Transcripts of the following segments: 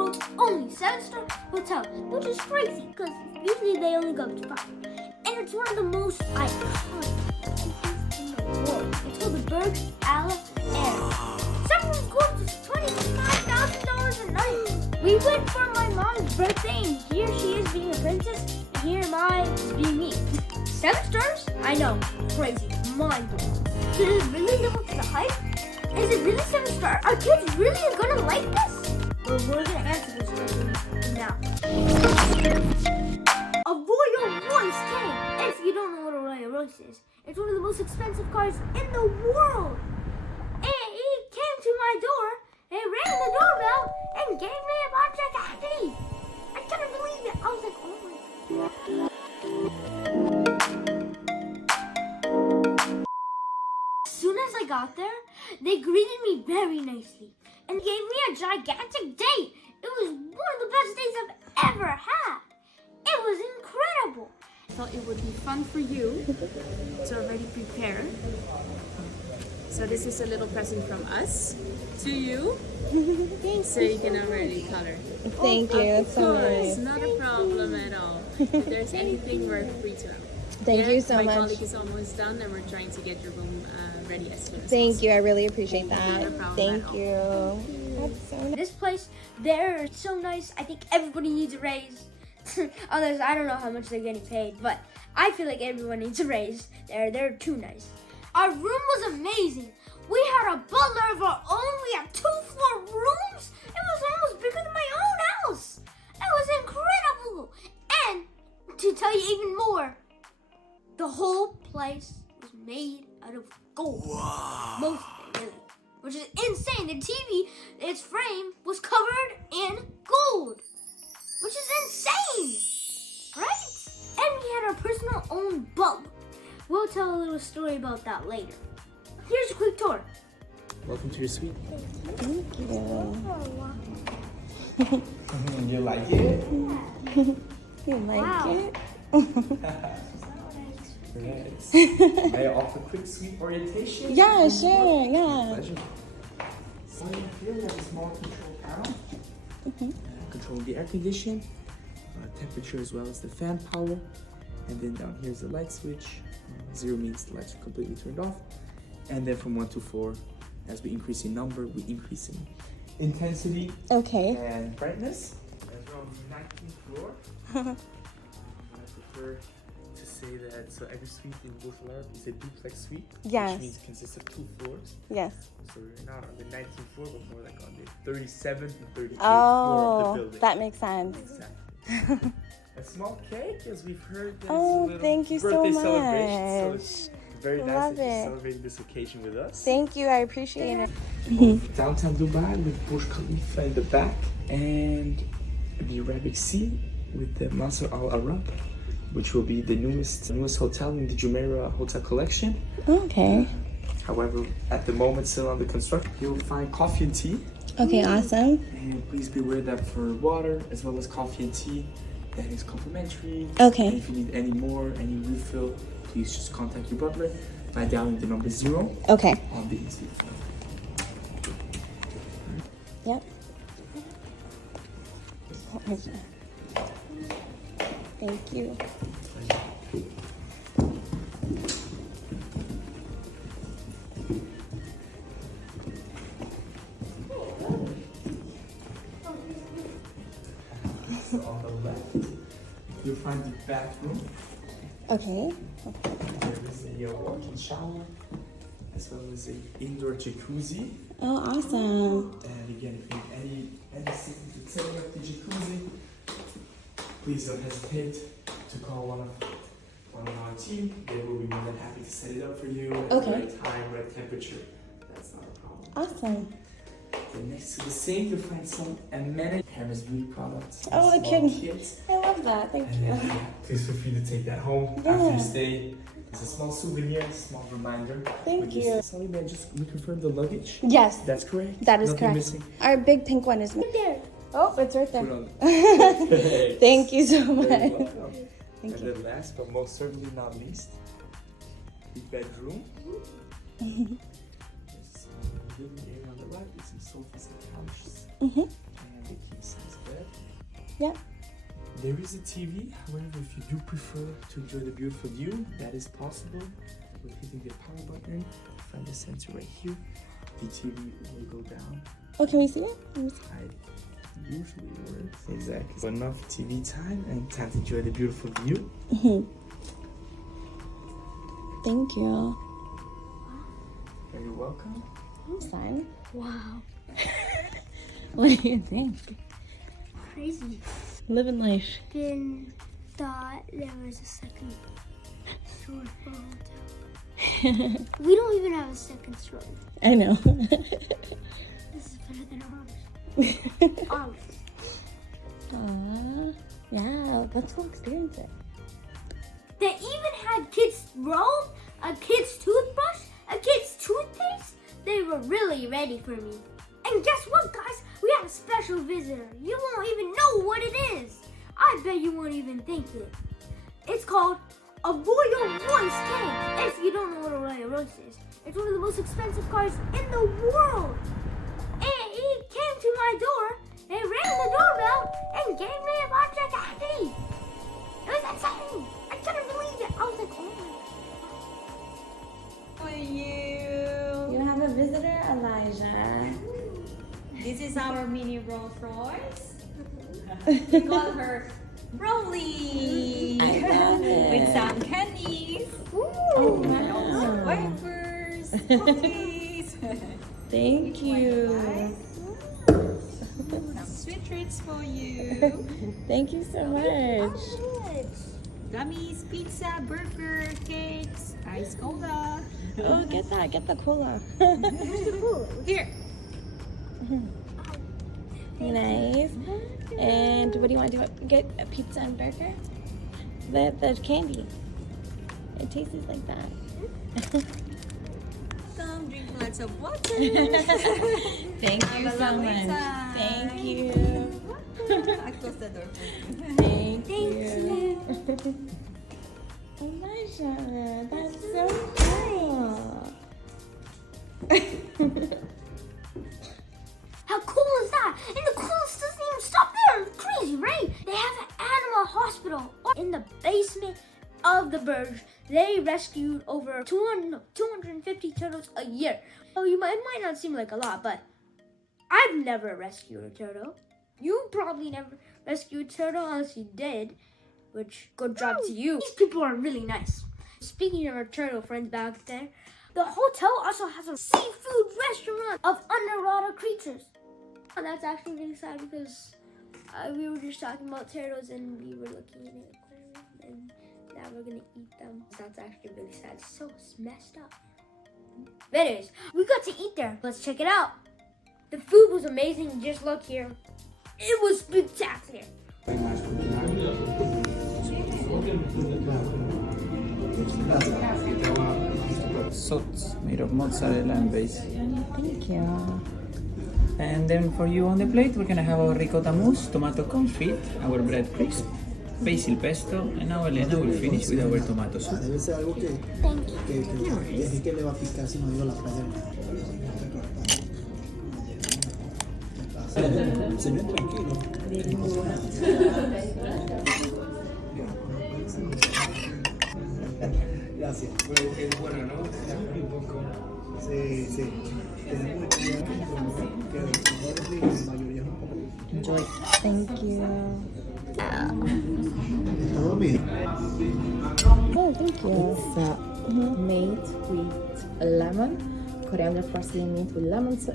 world's only 7-star hotel, which is crazy because usually they only go up to 5. And it's one of the most iconic places in the world. It's called the Burj Al Arab. Some rooms go up to $25,000 a night. We went for my mom's birthday, and here she is being a princess, and here am I being me. 7 stars? I know, crazy, mind-blowing. Did it really live up to the hype? Is it really 7 star? Are kids really gonna like this? Well, we're gonna answer this question now. A Royal Royce came. If you don't know what a Royal Royce is, it's one of the most expensive cars in the world. And he came to my door and rang the doorbell and gave me a bunch of candy. I couldn't believe it. I was like, oh my God. As soon as I got there, they greeted me very nicely and gave me a gigantic date. It was one of the best days I've ever had. It was incredible. I thought it would be fun for you to already prepare. So this is a little present from us to you. So you can already color. Thank you. That's so nice. It's not a problem at all. If there's anything, we're free to help. Thank you so my much. My colleague is almost done and we're trying to get your room ready as soon as Thank possible. you. I really appreciate that. Not a problem Thank at you. That's so nice. This place, they're so nice. I think everybody needs a raise. Others, I don't know how much they're getting paid, but I feel like everyone needs a raise. They're too nice. Our room was amazing. We had a butler of our own. We had 2-floor rooms. It was almost bigger than my own house. It was incredible. And to tell you even more, the whole place was made out of gold. Wow. Most of it, really. Which is insane. The TV, its frame, was covered in gold. Which is insane, right? And we had our personal own bug. We'll tell a little story about that later. Here's a quick tour. Welcome to your suite. Thank you. You like it? You like Wow. it? Nice. May I offer quick suite orientation? Yeah, sure. Yeah. Pleasure. So here we have a small control panel. Controlling the air condition, temperature as well as the fan power. And then down here is the light switch. 0 means the lights are completely turned off. And then from 1 to 4, as we increase in number, we increase in intensity Okay. and brightness. As we're on the 19th floor, I prefer to say that every suite in Burj Al Arab is a duplex suite, Yes. which means it consists of 2 floors. Yes. So we're not on the 19th floor, but more like on the 37th and 38th floor of the Oh, building. that makes sense. Exactly. A small cake, as we've heard. There's a Oh, little thank you so birthday celebration. So much. it's very nice Love that you're it. celebrating this occasion with us. Thank you. I appreciate it. Downtown Dubai with Burj Khalifa in the back, and the Arabic Sea with the Mahara Al Arab, which will be the newest hotel in the Jumeirah Hotel Collection. Okay. However, at the moment, still under construction. You'll find coffee and tea. Okay, awesome. And please be aware that for water, as well as coffee and tea, that is complimentary. Okay. And if you need any more, any refill, please just contact your butler by dialing the number 0 Okay. on the easy phone. Yep. Thank you. So on the left, you'll find the bathroom. Okay. There is a walk-in shower, as well as an indoor jacuzzi. Oh, awesome. And again, if you need any assistance with setting up the jacuzzi, please don't hesitate to call one of our team. They will be more than happy to set it up for you at Okay. the right time, right temperature. That's not a problem. Awesome. Then next to the sink, you'll find some amenities, Hermes beauty products. Oh, the small kid. kits. I love that. Thank And you. then, please feel free to take that home after Yeah. your stay. It's a small souvenir, a small reminder. Thank When you. Sorry, may I just reconfirm the luggage? Yes, That's correct? that is Nothing correct. missing? Our big pink one is. There. Oh, it's right there. Put on. Thank you so Very much. welcome. Thank And you. then last but most certainly not least, the bedroom. There's a small living area on the right with some sofas and couches. And the king size Yep. There is a TV, however, if you do prefer to enjoy the beautiful view, that is possible with hitting the power button. Find the sensor right here. The TV will go down. Oh, can we see it? Let me see. I usually works. Exactly. So enough TV time and time to enjoy the beautiful view. Thank you. You're welcome. Fine. Wow. What do you think? Crazy. Living life. Thought there was a second story for a hotel. We don't even have a second story. I know. This is better than ours. Ours. Aww. Yeah, let's go experience it. They even had kids' robe, a kid's toothbrush, a kid's toothpaste. They were really ready for me. And guess what, guys? We have a special visitor. You won't even know what it is. I bet you won't even think it. It's called a Royal Royce cake. If you don't know what a Royal Royce is, it's one of the most expensive cars in the world. And he came to my door and rang the doorbell and gave me a bunch of candy. It was insane. I couldn't believe it. I was like, oh my God. For you. You have a visitor, Elijah. This is our mini Rolls Royce. We call her Rolly. I love it. With some candies. Oh, And wow. also wafers, cookies. Thank you. Some sweet treats for you. Thank you so much. Gummies, pizza, burger, cakes, ice cola. Oh, get that. Get the cola. Here. Nice. And what do you want to do? Get a pizza and burger? The candy. It tastes like that. Some drink lots of water. Thank you Have a so lovely much. time. Thank you. I close the door for you. Thank you. Elijah, that's so cool. How cool is that? And the coolest doesn't even stop there. It's crazy, right? They have an animal hospital in the basement of the Burj. They rescued over 250 turtles a year. Oh, it might not seem like a lot, but I've never rescued a turtle. You probably never rescued a turtle unless you did, which good job to you. These people are really nice. Speaking of our turtle friends back there, the hotel also has a seafood restaurant of underwater creatures. And that's actually really sad because we were just talking about turtles and we were looking at an aquarium and now we're gonna eat them. That's actually really sad. So it's messed up. But anyways, we got to eat there. Let's check it out. The food was amazing. Just look here. It was spectacular. Sauce made of mozzarella and basil. Thank you. And then for you on the plate, we're gonna have our ricotta mousse, tomato confit, our bread crisp, basil pesto, and now Elena will finish with our tomato soup. Debe ser algo que es que le va a picar si no dio la playa. Señor, tranquilo. Gracias. Es bueno, ¿no? Sí, sí. Tenemos que la mayoría es un poco. Enjoy. Thank you. ¿Está dormido? Oh, thank you. It's made with lemon, coriander parsley mint with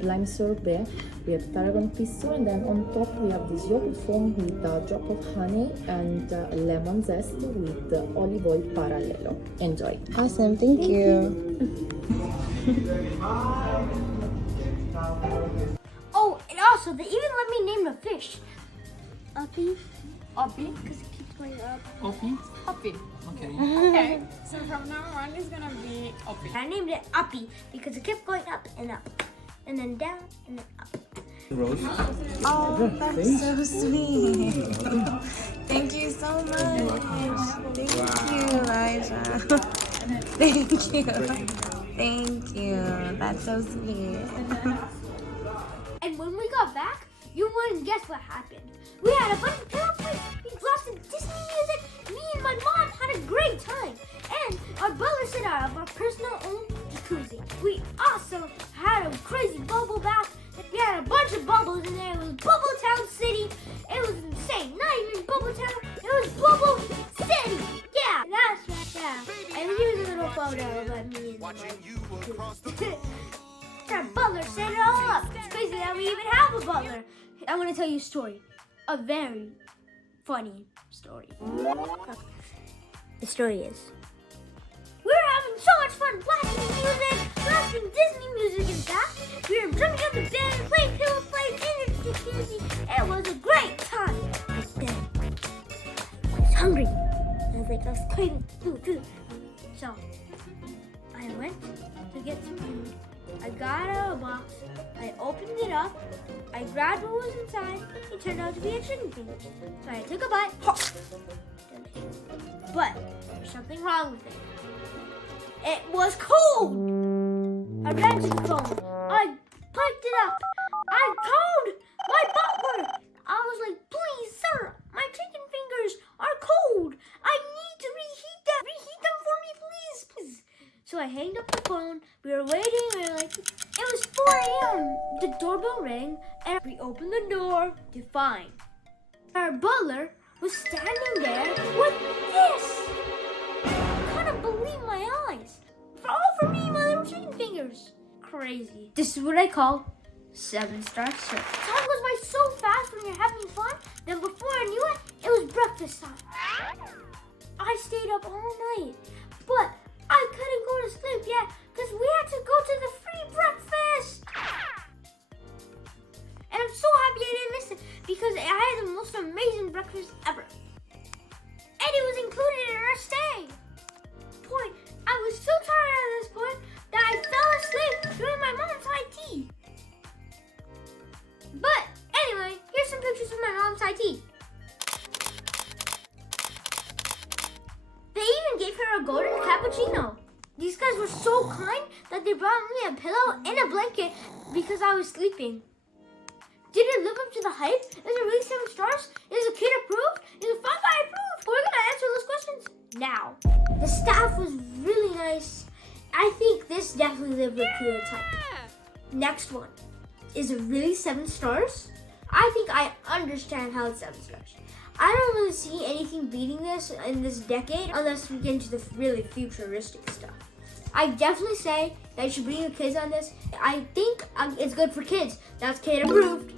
lime sorbet. We have tarragon pesto, and then on top we have this yogurt foam with a drop of honey and lemon zest with olive oil parallelo. Enjoy. Awesome. Thank you. Oh, and also they even let me name the fish. Uppy. Uppy, because it keeps going up. Coffee? Uppy. Okay. Okay, so from now on it's gonna be Uppy. I named it Uppy because it kept going up and up. And then down and then up. Rose. Oh, that's so sweet. Thank you so much. Thank you, Elijah. Thank you. Thank you. That's so sweet. And when we got back, You wouldn't guess what happened. We had a bunch of pillow fights, we blasted Disney music, me and my mom had a great time. And our butler set out our personal own jacuzzi. We also had a crazy bubble bath. We had a bunch of bubbles in there. It was Bubble Town City. It was insane. Not even Bubble Town, it was Bubble City. Yeah, that's right, yeah. And here's a little photo of me and my mom. Our butler set it all up. It's crazy that we even have a butler. I want to tell you a story. A very funny story. The story is, we were having so much fun blasting music, blasting Disney music in fact. We were jumping up the bed, playing pillow fights in the jacuzzi. It was a great time. But then, I was hungry. I was craving food. So, I went to get some food. I got out of a box, I opened it up, I grabbed what was inside, it turned out to be a chicken finger. So I took a bite, but there's something wrong with it. It was cold! I ran to the phone, I piped it up, I called my butler. I was like, please sir, my chicken fingers are cold. I need to reheat them for me, please. So I hanged up the phone, we were waiting, we were like, it was 4 a.m. The doorbell rang, and we opened the door to find our butler was standing there with this. I couldn't believe my eyes. For me, my little chicken fingers. Crazy. This is what I call 7-star service. Time goes by so fast when you're having fun, then before I knew it, it was breakfast time. I stayed up all night, but I couldn't go to sleep yet because we had to go to the free breakfast. And I'm so happy I didn't miss it because I had the most amazing breakfast ever. And it was included in our stay. Boy, I was so tired at this point that I fell asleep during my mom's high tea. But anyway, here's some pictures of my mom's high tea. They even gave her a golden cappuccino. These guys were so kind that they brought me a pillow and a blanket because I was sleeping. Did it live up to the hype? Is it really 7 stars? Is the kid approved? Is the fun guy approved? We're gonna answer those questions now. The staff was really nice. I think this definitely lived up to the hype. Next one. Is it really 7 stars? I think I understand how it's 7 stars. I don't really see anything beating this in this decade unless we get into the really futuristic stuff. I definitely say that you should bring your kids on this. I think it's good for kids. That's kid approved.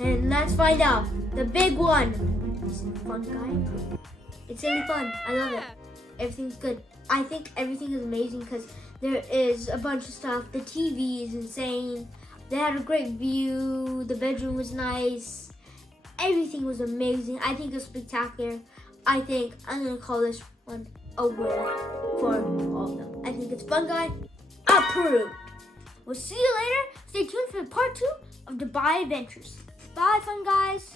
And let's find out. The big one. Is it fun, guy? It's really fun. I love it. Everything's good. I think everything is amazing because there is a bunch of stuff. The TV is insane. They had a great view. The bedroom was nice. Everything was amazing. I think it was spectacular. I think I'm gonna call this one a winner for all of them. I think it's fun, guy. Approved. We'll see you later. Stay tuned for part 2 of Dubai Adventures. Bye, fun guys.